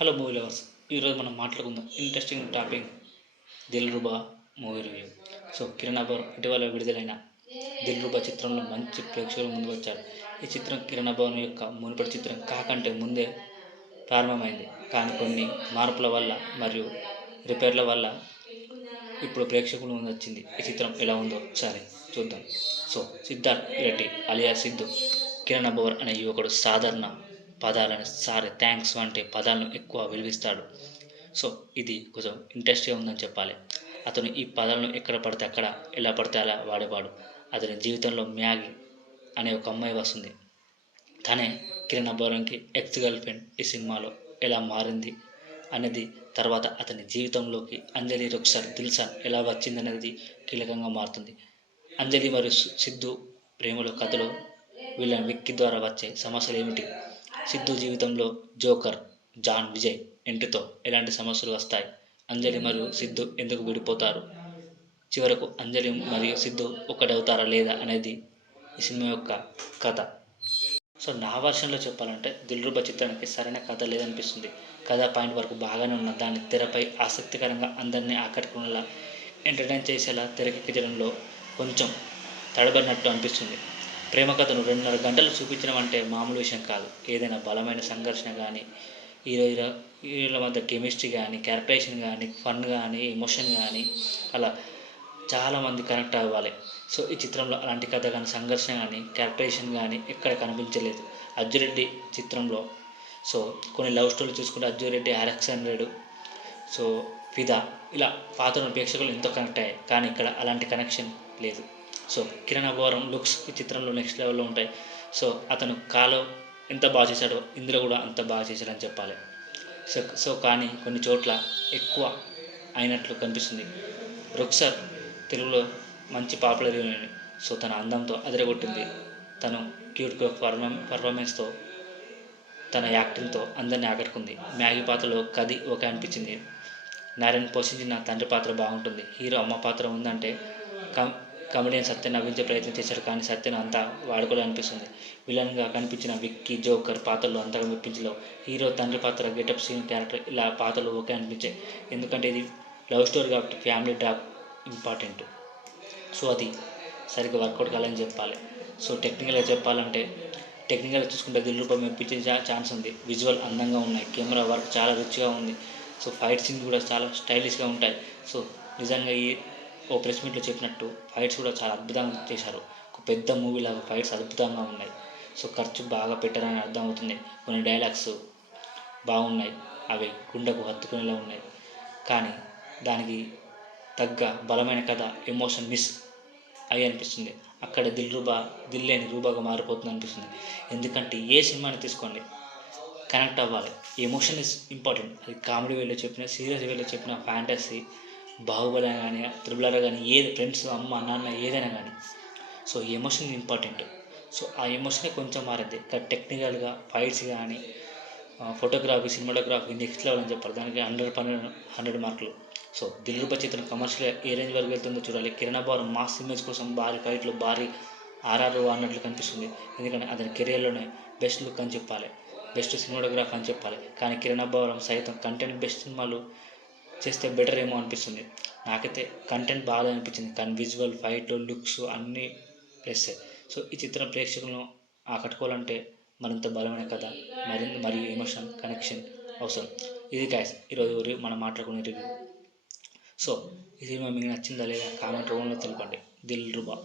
Hello movie lovers. ఈరోజు మనం మాట్లాడుకుందాం interesting topic Dilruba movie review. Kiran Abbavaram ఇటీవల విడుదలైన దిల్రుబా చిత్రంలో మంచి ప్రేక్షకుల ముందుకు వచ్చాడు. ఈ చిత్రం కిరణ్ అబ్బవరం యొక్క మునుపటి చిత్రం కాకంటే ముందే ప్రారంభమైంది. కానీ కొన్ని మార్పుల వల్ల మరియు రిపేర్ల వల్ల ఇప్పుడు ప్రేక్షకుల ముందు వచ్చింది. ఈ చిత్రం ఎలా ఉందో ఒకసారి చూద్దాం. సిద్ధార్థ్ రెడ్డి అలియా సిద్ధు కిరణ్ అబ్బవర్ అనే యువకుడు సాధారణ పదాలను థ్యాంక్స్ వంటి పదాలను ఎక్కువ విలువిస్తాడు. ఇది కొంచెం ఇంట్రెస్ట్గా ఉందని చెప్పాలి. అతను ఈ పదాలను ఎక్కడ పడితే అక్కడ, ఎలా పడితే అలా వాడేవాడు. అతని జీవితంలో మ్యాగీ అనే ఒక అమ్మాయి వస్తుంది. తనే కిరణ్ అబ్బవరంకి ఎక్స్ గర్ల్ ఫ్రెండ్ ఈ సినిమాలో ఎలా మారింది అనేది, తర్వాత అతని జీవితంలోకి అంజలి రుక్సర్ దిల్సాన్ ఎలా వచ్చిందనేది కీలకంగా మారుతుంది. అంజలి మరియు సిద్ధు ప్రేమలో కథలో వీళ్ళ విక్కీ ద్వారా వచ్చే సమస్యలు ఏమిటి, సిద్ధు జీవితంలో జోకర్ జాన్ విజయ్ ఎంట్రీతో ఎలాంటి సమస్యలు వస్తాయి, అంజలి మరియు సిద్ధు ఎందుకు విడిపోతారు, చివరకు అంజలి మరియు సిద్ధు ఒకటవుతారా లేదా అనేది ఈ సినిమా యొక్క కథ. నా వర్షన్లో చెప్పాలంటే దిల్రుబా చిత్రానికి సరైన కథ లేదనిపిస్తుంది. కథ పాయింట్ వరకు బాగానే ఉన్న దాన్ని తెరపై ఆసక్తికరంగా అందరినీ ఆకట్టుకునేలా ఎంటర్టైన్ చేసేలా తెరకెక్కించడంలో కొంచెం తడబడినట్టు అనిపిస్తుంది. ప్రేమ కథను 2.5 గంటలు చూపించడం అంటే మామూలు విషయం కాదు. ఏదైనా బలమైన సంఘర్షణ కానీ, హీరోల మధ్య కెమిస్ట్రీ కానీ, క్యారెక్టరైజేషన్ కానీ, ఫన్ కానీ, ఎమోషన్ కానీ అలా చాలామంది కనెక్ట్ అవ్వాలి. ఈ చిత్రంలో అలాంటి కథ కానీ, సంఘర్షణ కానీ, క్యారెక్టరైజేషన్ కానీ ఎక్కడ కనిపించలేదు. అజ్జురెడ్డి చిత్రంలో కొన్ని లవ్ స్టోరీలు చూసుకుంటే అజ్జురెడ్డి, ఆర్ఎక్స్100, ఫిదా ఇలా పాత్రలను ప్రేక్షకులు ఎంతో కనెక్ట్ అయ్యాయి. కానీ ఇక్కడ అలాంటి కనెక్షన్ లేదు. కిరణ్ అబ్బవరం లుక్స్ ఈ చిత్రంలో నెక్స్ట్ లెవెల్లో ఉంటాయి. అతను కాలో ఎంత బాగా చేశాడో ఇందులో కూడా అంత బాగా చేశాడని చెప్పాలి. కానీ కొన్ని చోట్ల ఎక్కువ అయినట్లు కనిపిస్తుంది. రుక్సర్ తెలుగులో మంచి పాపులర్ హీరోయిన్. తన అందంతో అదరగొట్టింది. తను క్యూట్ పర్ఫార్మెన్స్తో, తన యాక్టింగ్తో అందరినీ ఆకట్టుకుంది. మ్యాగీ పాత్రలో కది ఓకే అనిపించింది. నారాయణ్ పోషించిన తండ్రి పాత్ర బాగుంటుంది. హీరో అమ్మ పాత్ర ఉందంటే కమెడియన్ సత్యన్ నవ్వించే ప్రయత్నం చేశాడు, కానీ సత్యన్ అంతా వాడుకోలే అనిపిస్తుంది. విలన్గా కనిపించిన విక్కీ, జోకర్ పాత్రలు అంతగా మెప్పించలేవు. హీరో తండ్రి పాత్ర, గెటప్, సీన్, క్యారెక్టర్ ఇలా పాత్రలు ఓకే అనిపించాయి. ఎందుకంటే ఇది లవ్ స్టోరీ కాబట్టి ఫ్యామిలీ డ్రాప్ ఇంపార్టెంట్. అది సరిగ్గా వర్కౌట్ కాలేదని చెప్పాలి. టెక్నికల్గా చెప్పాలంటే టెక్నికల్గా చూసుకుంటే దిల్రుబా మెప్పించే ఛాన్స్ ఉంది. విజువల్ అందంగా ఉన్నాయి. కెమెరా వర్క్ చాలా రిచ్గా ఉంది. ఫైట్ సీన్ కూడా చాలా స్టైలిష్గా ఉంటాయి. నిజంగా ఓ ప్రెస్ మీట్లో చెప్పినట్టు ఫైట్స్ కూడా చాలా అద్భుతంగా చేశారు. ఒక పెద్ద మూవీలాగా ఫైట్స్ అద్భుతంగా ఉన్నాయి. ఖర్చు బాగా పెట్టారని అర్థమవుతుంది. కొన్ని డైలాగ్స్ బాగున్నాయి, అవి గుండెకు హత్తుకునేలా ఉన్నాయి. కానీ దానికి తగ్గ బలమైన కథ, ఎమోషన్ మిస్ అయ్యి అనిపిస్తుంది. అక్కడ దిల్ లేని రూబాగా మారిపోతుంది అనిపిస్తుంది. ఎందుకంటే ఏ సినిమాని తీసుకోండి కనెక్ట్ అవ్వాలి. Emotion is important. అది కామెడీ వేలో చెప్పిన, సీరియస్ వేలో చెప్పిన, ఫ్యాంటసీ, బాహుబలి కానీ, త్రిబుల్ కానీ, ఏది ఫ్రెండ్స్, అమ్మ నాన్న ఏదైనా కానీ ఎమోషన్ ఇంపార్టెంట్. ఆ ఎమోషనే కొంచెం మారింది. టెక్నికల్గా ఫైట్స్ కానీ, ఫోటోగ్రఫీ, సినిమాటోగ్రఫీ నెక్స్ట్ లెవెల్ అని చెప్పాలి. దానికి 100 మార్కులు. దిల్రుబా చిత్రం కమర్షియల్గా ఏ రేంజ్ వరకు వెళ్తుందో చూడాలి. కిరణ్ అబ్బవరం మాస్ ఇమేజ్ కోసం భారీ ఫైట్లు, భారీ ఆర్ఆర్ అన్నట్లు కనిపిస్తుంది. ఎందుకంటే అతని కెరియర్లోనే బెస్ట్ లుక్ అని చెప్పాలి, బెస్ట్ సినిమాటోగ్రఫీ అని చెప్పాలి. కానీ కిరణ్ అబ్బవరం సైతం కంటెంట్ బెస్ట్ సినిమాలు చేస్తే బెటర్ ఏమో అనిపిస్తుంది. నాకైతే కంటెంట్ బాగా అనిపించింది, కానీ విజువల్, ఫైట్లు, లుక్స్ అన్నీ ప్లస్సే. ఈ చిత్రం ప్రేక్షకులను ఆకట్టుకోవాలంటే మరింత బలమైన కథ, మరియు ఎమోషన్ కనెక్షన్ అవసరం. ఇది గైస్ ఈరోజు మనం మాట్లాడుకునే రివ్యూ. ఈ సినిమా మీకు నచ్చిందా లేదా కామెంట్ రూపంలో తెలపండి. దిల్రుబా.